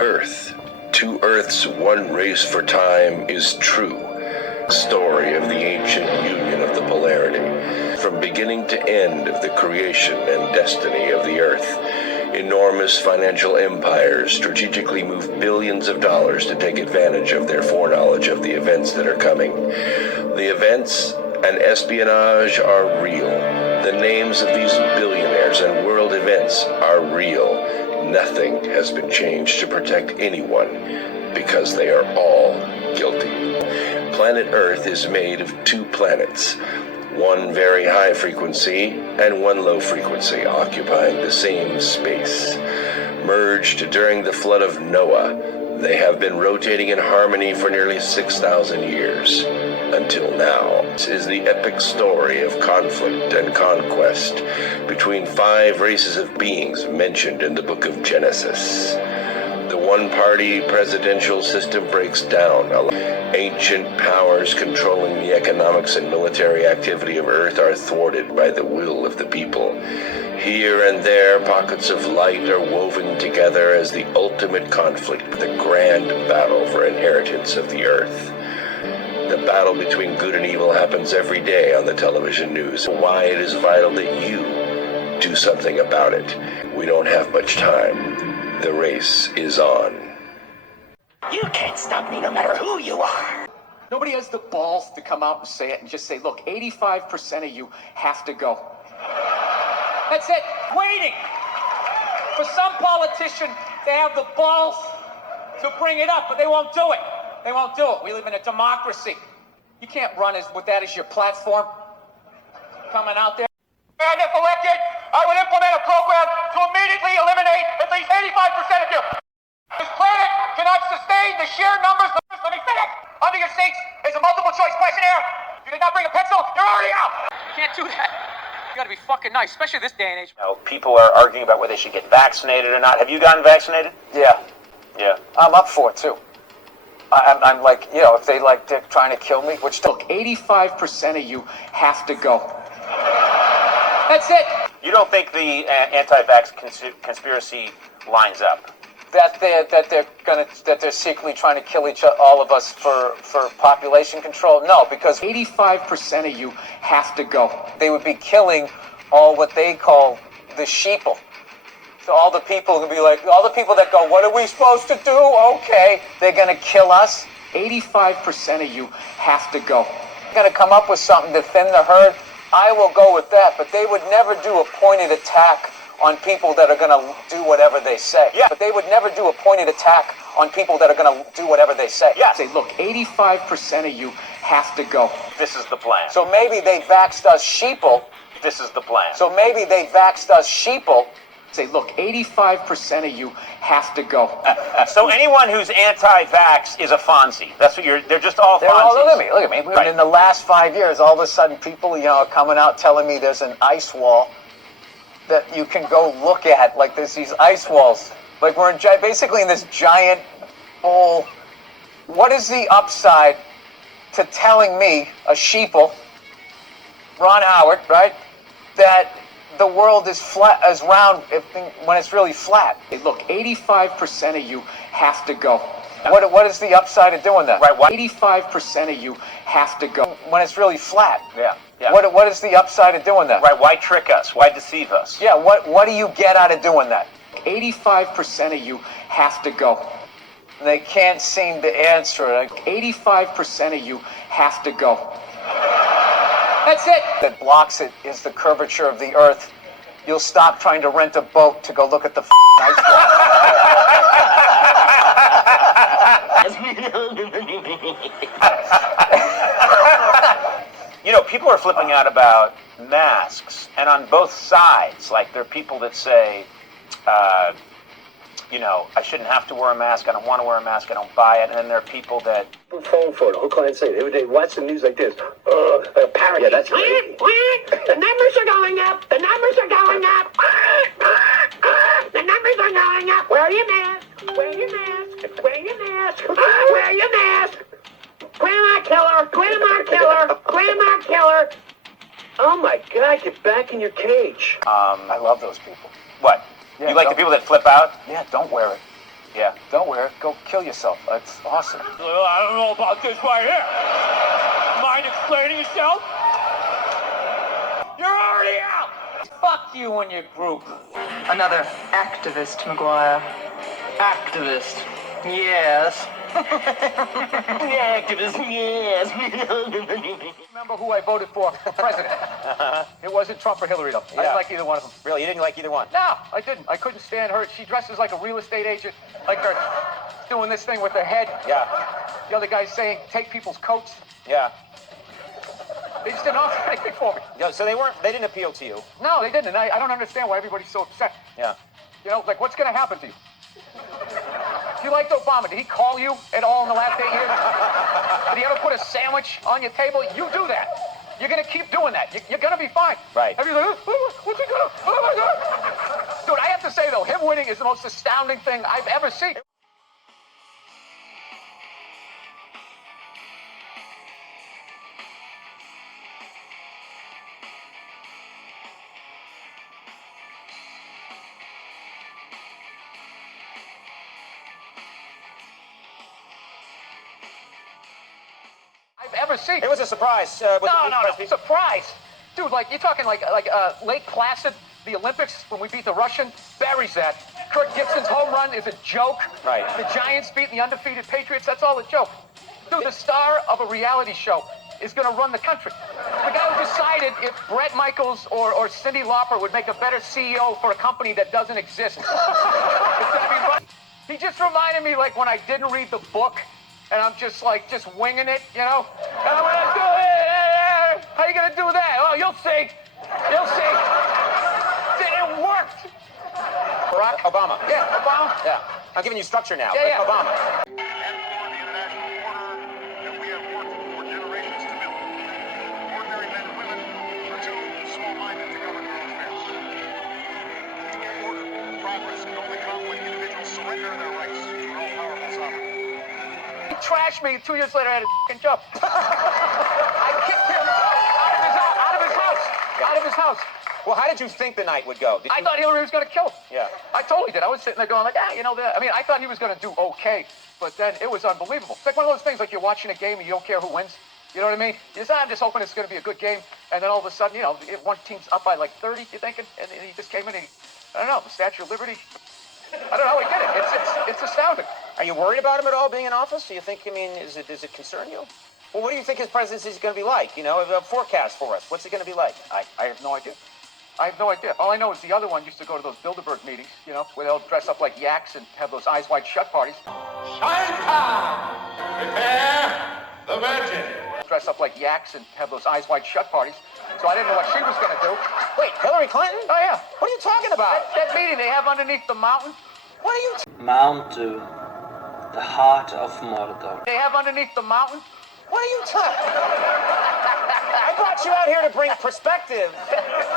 Earth, two Earths, one race for time is true. Story of the ancient union of the polarity. From beginning to end of the creation and destiny of the Earth, enormous financial empires strategically move billions of dollars to take advantage of their foreknowledge of the events that are coming. The events and espionage are real. The names of these billionaires and world events are real. Nothing has been changed to protect anyone because they are all guilty. Planet Earth is made of two planets, one very high frequency and one low frequency, occupying the same space. Merged during the flood of Noah, they have been rotating in harmony for nearly 6,000 years. Until now. This is the epic story of conflict and conquest between 5 races of beings mentioned in the book of Genesis. The one-party presidential system breaks down. Ancient powers controlling the economics and military activity of Earth are thwarted by the will of the people. Here and there, pockets of light are woven together as the ultimate conflict, the grand battle for inheritance of the Earth. The battle between good and evil happens every day on the television news. Why it is vital that you do something about it. We don't have much time. The race is on. You can't stop me no matter who you are. Nobody has the balls to come out and say it and just say, look, 85% of you have to go. That's it. Waiting for some politician to have the balls to bring it up, but they won't do it. They won't do it. We live in a democracy. You can't run with that as your platform. Coming out there. And if elected, I would implement a program to immediately eliminate at least 85% of you. This planet cannot sustain the sheer numbers. Let me finish. Under your seats is a multiple choice questionnaire. If you did not bring a pencil, you're already out. You can't do that. You gotta be fucking nice, especially this day and age. People are arguing about whether they should get vaccinated or not. Have you gotten vaccinated? Yeah. Yeah. I'm up for it, too. I'm like, if they're trying to kill me, which look, 85% of you have to go. That's it. You don't think the anti-vax conspiracy lines up? That they're secretly trying to kill all of us for population control? No, because 85% of you have to go. They would be killing all what they call the sheeple. So all the people will be like, all the people that go, what are we supposed to do? Okay, they're going to kill us. 85% of you have to go. They're going to come up with something to thin the herd. I will go with that, but they would never do a pointed attack on people that are going to do whatever they say. Yeah. But they would never do a pointed attack on people that are going to do whatever they say. Yeah. Say, look, 85% of you have to go. This is the plan. So maybe they vaxxed us sheeple. This is the plan. So maybe they vaxxed us sheeple. Say, look, 85% of you have to go. So anyone who's anti-vax is a Fonzie. That's what they're just all Fonzies. Look at me. Right. In the last 5 years, all of a sudden people, are coming out telling me there's an ice wall that you can go look at. Like there's these ice walls. Like we're basically in this giant bowl. What is the upside to telling me, a sheeple, Ron Howard, right, that the world is flat, as round when it's really flat? Hey, look, 85% of you have to go. What is the upside of doing that? Right. What? 85% of you have to go when it's really flat. Yeah. What is the upside of doing that? Right. Why trick us? Why deceive us? Yeah. What do you get out of doing that? 85% of you have to go. They can't seem to answer it. 85% of you have to go. That's it. That blocks it is the curvature of the Earth. You'll stop trying to rent a boat to go look at the ice wall. People are flipping out about masks, and on both sides, like there are people that say, I shouldn't have to wear a mask, I don't want to wear a mask, I don't buy it, and then there are people that phone for it. Whole client say they watch the news like this. Parody. Yeah, that's right. The numbers are going up. The numbers are going up. The numbers are going up. Wear your mask. Wear your mask. Wear your mask. Wear your mask. Grandma killer. Grandma killer. Grandma killer. Oh my God! Get back in your cage. I love those people. What? Yeah, you like the people that flip out? Yeah, don't wear it. Yeah. Don't wear it. Go kill yourself. It's awesome. I don't know about this right here. Mind explaining yourself? You're already out! Fuck you and your group. Another activist, McGuire. Activist. Yes. Activist, yes. Remember who I voted for president? It wasn't Trump or Hillary, though. I Yeah. didn't like either one of them. Really? You didn't like either one? No, I didn't. I couldn't stand her. She dresses like a real estate agent, like they're doing this thing with her head. Yeah. The other guy's saying, take people's coats. Yeah. They just didn't offer anything for me. No, so they didn't appeal to you. No, they didn't. And I don't understand why everybody's so upset. Yeah. You know, like, what's going to happen to you? If you liked Obama, did he call you at all in the last 8 years? Did he ever put a sandwich on your table? You do that. You're going to keep doing that. You're going to be fine. Right. Everybody's like, what's he going to, oh my God. Dude, I have to say, though, him winning is the most astounding thing I've ever seen. I've ever seen. It was a surprise. No, surprise. Dude, like, you're talking like Lake Placid, the Olympics, when we beat the Russian, buries that. Kirk Gibson's home run is a joke. Right. The Giants beating the undefeated Patriots, that's all a joke. Dude, the star of a reality show is going to run the country. The guy who decided if Brett Michaels or Cyndi Lauper would make a better CEO for a company that doesn't exist. It's gonna be run. He just reminded me, like, when I didn't read the book, and I'm just winging it, you know? And I'm gonna do it. How you gonna do that? Oh, you'll see. You'll see. It worked. Barack Obama. Yeah, Obama. Yeah. I'm giving you structure now. Yeah, yeah. Obama. And for the international order that we have worked for generations to build. Ordinary men and women are too small-minded to govern their own affairs. Order, progress can only come when individuals surrender their rights to an all-powerful sovereign. He trashed me. 2 years later, I had a fucking job. I kicked him out of his house. Well, how did you think the night would go? I thought Hillary was going to kill him. Yeah. I totally did. I was sitting there going like, I mean, I thought he was going to do okay, but then it was unbelievable. It's like one of those things, like you're watching a game and you don't care who wins. You know what I mean? You say, I'm just hoping it's going to be a good game, and then all of a sudden, one team's up by like 30, you're thinking, and he just came in and I don't know, the Statue of Liberty. I don't know how he did it. It's astounding. Are you worried about him at all being in office? Do you think, does it concern you? Well, what do you think his presidency is going to be like? A forecast for us. What's it going to be like? I have no idea. I have no idea. All I know is the other one used to go to those Bilderberg meetings, where they'll dress up like yaks and have those eyes wide shut parties. Shine time! Prepare the Virgin! Dress up like yaks and have those eyes wide shut parties. So I didn't know what she was going to do. Wait, Hillary Clinton? Oh, yeah. What are you talking about? That meeting they have underneath the mountain. What are you... Mount Doom, the heart of Mordor. They have underneath the mountain. What are you talking I brought you out here to bring perspective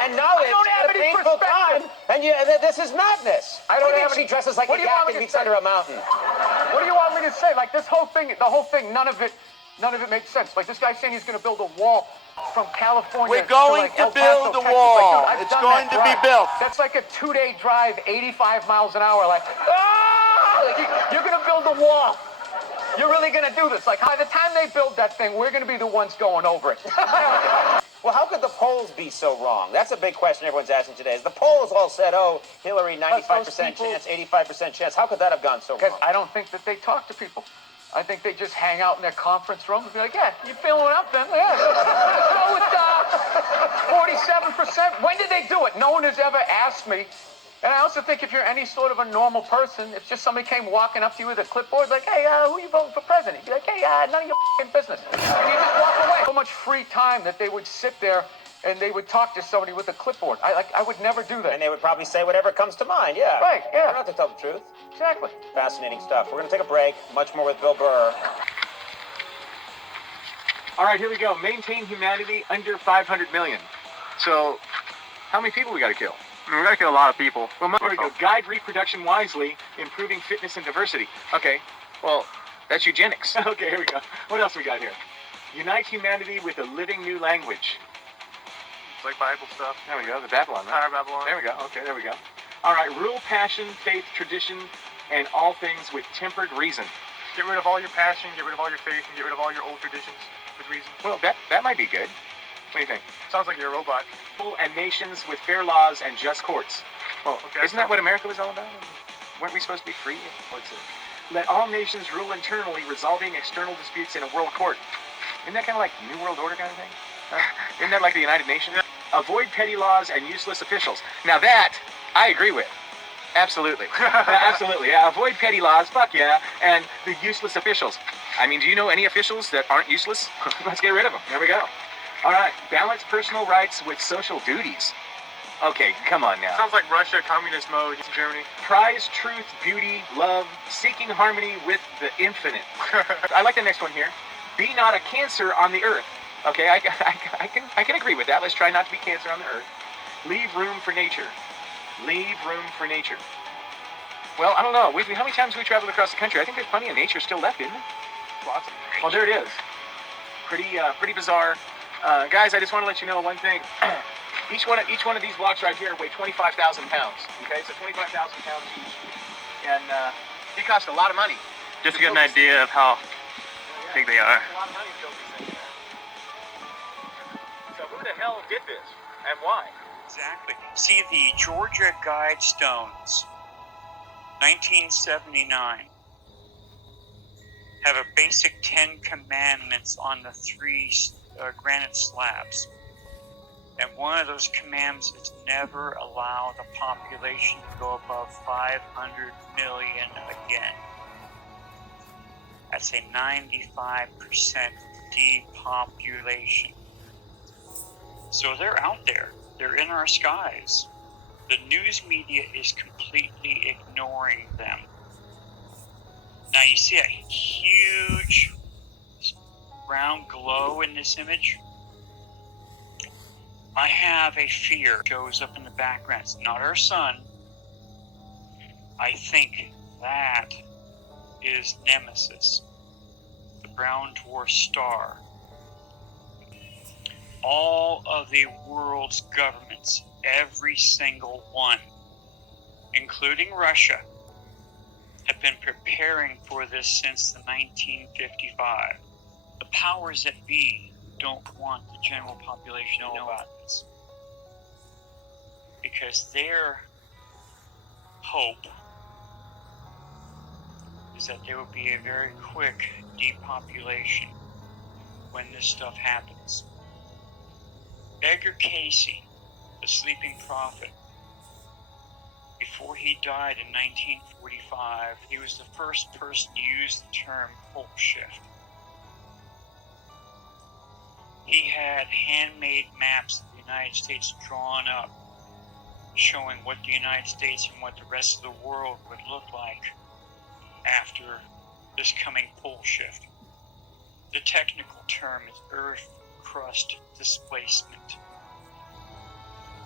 and knowledge I don't have at a any painful time, perspective. and this is madness. I don't What do you have think any- she dresses like What a do you want yak me and to meets say? under a mountain. What do you want me to say? Like the whole thing, none of it made sense. Like this guy saying he's going to build a wall from California. We're going to, like, to El build Paso, a Texas. wall. Like, dude, I've It's done going that to be drive. built. That's like a 2-day drive, 85 miles an hour. Like, like you're going to build a wall. You're really going to do this. Like, by the time they build that thing, we're going to be the ones going over it. Well, how could the polls be so wrong? That's a big question everyone's asking today. The polls all said, Hillary, 95% chance, 85% chance. How could that have gone so Because wrong? I don't think that they talk to people. I think they just hang out in their conference room and be like, yeah, you feeling what I'm feeling? Yeah. Let's go with 47%. When did they do it? No one has ever asked me. And I also think if you're any sort of a normal person, if just somebody came walking up to you with a clipboard, like, hey, who you voting for president? You'd be like, hey, none of your business. And you just walk away. So much free time that they would sit there and they would talk to somebody with a clipboard. I would never do that. And they would probably say whatever comes to mind, yeah. Right, yeah. They don't have to tell the truth. Exactly. Fascinating stuff. We're going to take a break. Much more with Bill Burr. All right, here we go. Maintain humanity under 500 million. So, how many people we got to kill? We gotta kill a lot of people. Well, here we go. Guide reproduction wisely, improving fitness and diversity. Okay, well, that's eugenics. Okay, here we go. What else we got here? Unite humanity with a living new language. It's like Bible stuff. There we go. The Babylon, right? Higher Babylon. There we go. Okay, there we go. All right, rule passion, faith, tradition, and all things with tempered reason. Get rid of all your passion, get rid of all your faith, and get rid of all your old traditions with reason. Well, that might be good. What do you think? Sounds like you're a robot. People and nations with fair laws and just courts. Well, Okay, isn't that what America was all about? Weren't we supposed to be free? What's it? Let all nations rule internally, resolving external disputes in a world court. Isn't that kind of like New World Order kind of thing? Isn't that like the United Nations? Avoid petty laws and useless officials. Now that, I agree with. Absolutely. Absolutely. Yeah, avoid petty laws, fuck yeah, and the useless officials. I mean, do you know any officials that aren't useless? Let's get rid of them. There we go. All right, balance personal rights with social duties. Okay, come on now. Sounds like Russia, communist mode, Germany. Prize truth, beauty, love, seeking harmony with the infinite. I like the next one here. Be not a cancer on the earth. Okay, I can agree with that. Let's try not to be cancer on the earth. Leave room for nature. Leave room for nature. Well, I don't know. How many times have we traveled across the country? I think there's plenty of nature still left, isn't there? Lots. Well, there it is. Pretty bizarre. Guys, I just want to let you know one thing. Each one of these blocks right here weigh 25,000 pounds. Okay, so 25,000 pounds each, and they cost a lot of money. Just to get an idea of how big they are. A lot of money to build these things. So who the hell did this, and why? Exactly. See, the Georgia Guidestones, 1979, have a basic 10 commandments on the 3 granite slabs. And one of those commandments is never allow the population to go above 500 million again. That's a 95% depopulation. So they're out there. They're in our skies. The news media is completely ignoring them. Now you see a huge round glow in this image? I have a fear shows up in the background. It's not our sun. I think that is Nemesis, the brown dwarf star. All of the world's governments, every single one, including Russia, have been preparing for this since the 1955. The powers that be don't want the general population to know about this, because their hope is that there will be a very quick depopulation when this stuff happens. Edgar Casey, the sleeping prophet, before he died in 1945, he was the first person to use the term pole shift. He had handmade maps of the United States drawn up, showing what the United States and what the rest of the world would look like after this coming pole shift. The technical term is Earth crust displacement.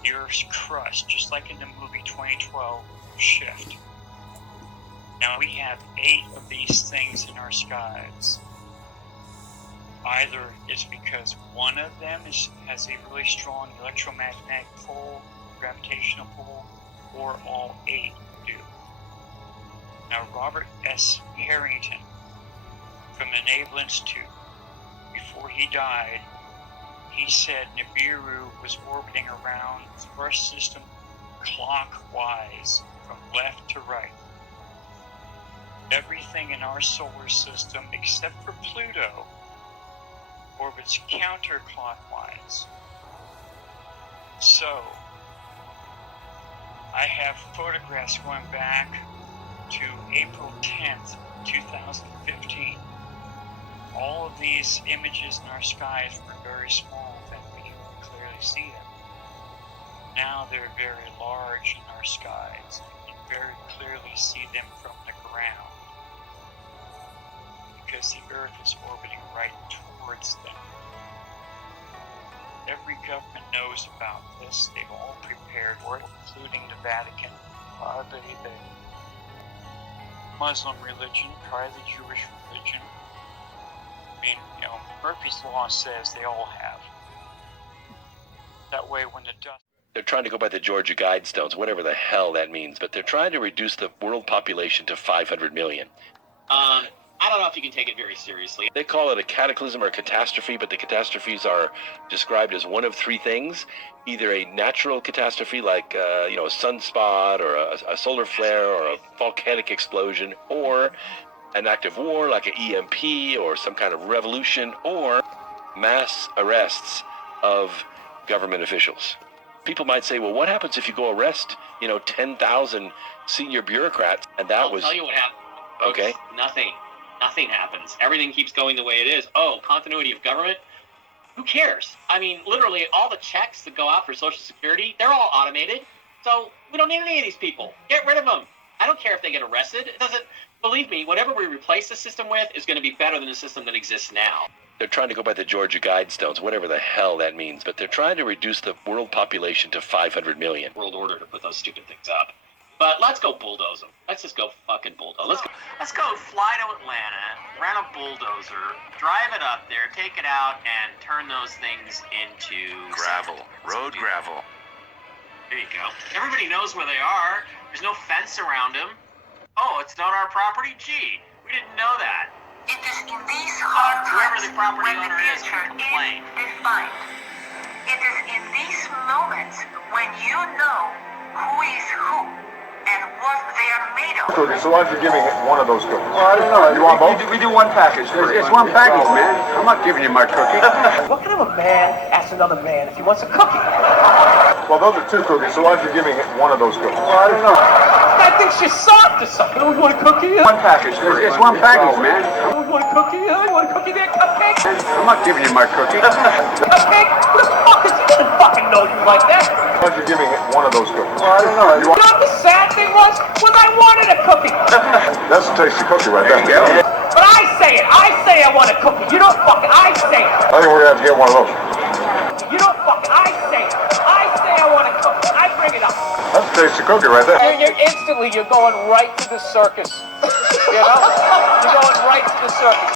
The Earth's crust, just like in the movie 2012, shift. Now we have 8 of these things in our skies. Either it's because one of them has a really strong electromagnetic pull, gravitational pull, or all 8 do. Now Robert S. Harrington from the Naval Institute, before he died, he said Nibiru was orbiting around our system clockwise from left to right. Everything in our solar system, except for Pluto, orbits counterclockwise. So, I have photographs going back to April 10th, 2015. All of these images in our skies were very small, that we didn't clearly see them. Now they're very large in our skies. You can very clearly see them from the ground, because the Earth is orbiting right towards them. Every government knows about this. They've all prepared for it, including the Vatican, the Muslim religion, probably the Jewish religion. I mean, Murphy's Law says they all have. That way, when the dust... They're trying to go by the Georgia Guidestones, whatever the hell that means, but they're trying to reduce the world population to 500 million. I don't know if you can take it very seriously. They call it a cataclysm or a catastrophe, but the catastrophes are described as one of three things. Either a natural catastrophe like, a sunspot or a solar flare or a volcanic explosion, or an act of war like an EMP or some kind of revolution, or mass arrests of government officials. People might say, well, what happens if you go arrest, 10,000 senior bureaucrats? And that I'll tell you what happened. Okay. Nothing happens. Everything keeps going the way it is. Oh, continuity of government? Who cares? I mean, literally, all the checks that go out for Social Security, they're all automated. So we don't need any of these people. Get rid of them. I don't care if they get arrested. It doesn't, believe me, whatever we replace the system with is going to be better than the system that exists now. They're trying to go by the Georgia Guidestones, whatever the hell that means, but they're trying to reduce the world population to 500 million. World order to put those stupid things up. But let's go bulldoze them. Let's just go fucking bulldoze. Let's go fly to Atlanta, rent a bulldozer, drive it up there, take it out, and turn those things into Gravel. Road gravel. There you go. Everybody knows where they are. There's no fence around them. Oh, it's not our property? Gee, we didn't know that. It is in these hard whoever times the property when the owner is future can complain. is defined. It is in these moments when you know who is who and what they are made of. Cookies, so why don't you give me one of those cookies? Well, I don't know. You want both? We do one package. It's one package, man. I'm not giving you my cookie. What kind of a man asks another man if he wants a cookie? Well, those are two cookies, so why don't you give me one of those cookies? Well, I don't know. I think she's soft or something. You want a cookie? One package. It's one package, man. You want a cookie? You want a cookie there, Cupcake? I'm not giving you my cookie. Cupcake? Who the fuck is he? Didn't fucking know you like that. Why don't you give me one of those cookies? Well, I don't know. You know what the sad thing was I wanted a cookie. That's a tasty cookie right there. But I say I want a cookie. You don't fucking, I say it. I think we're going to have to get one of those. You don't fucking, I say it. I say I want a cookie. I bring it up. That's a tasty cookie right there. You're going right to the circus. You're going right to the circus.